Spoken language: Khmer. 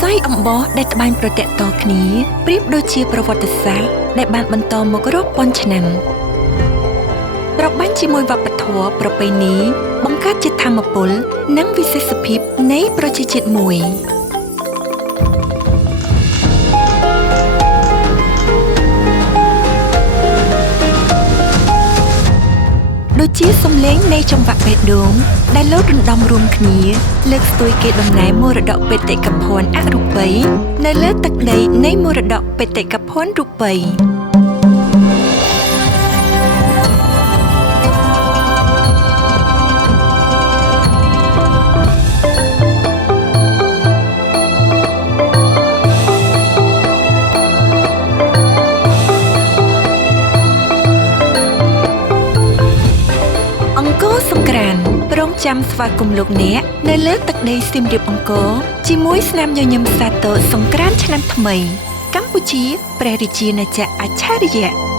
ស័យអំបោះដែលត្បាញប្រទាក់តគ្នាប្រៀបដូចជាប្រវត្តិសាស្ត្រដែលបានបន្តមករាប់ពាន់ឆ្នាំប្របាញ់ជាមួយវប្បធម៌ប្រពៃណីបង្កើតជាធម៌ពលនិងវិសេសភាពនៃប្រជាជាតិមួយដូចជាសំឡេងនៃចង្វាក់បេះដូងដែលលោតរំដំរួមគ្នាលើកស្ទួយគេដំណើរមរតកបេតិកភណ្ឌអរូបីនៅលើទឹកដីនៃមរតកបេតិកភណ្ឌរូបីសង្ក្រាន្តរងចាំស្វាគមន៍លោកអ្នកនៅលើទឹកដីសៀមរាបអង្គរជាមួយស្នាមញញឹមសាទរសង្ក្រាន្តឆ្នាំថ្មីកម្ពុជាព្រះរាជាណាចក្រអច្ឆរិយៈ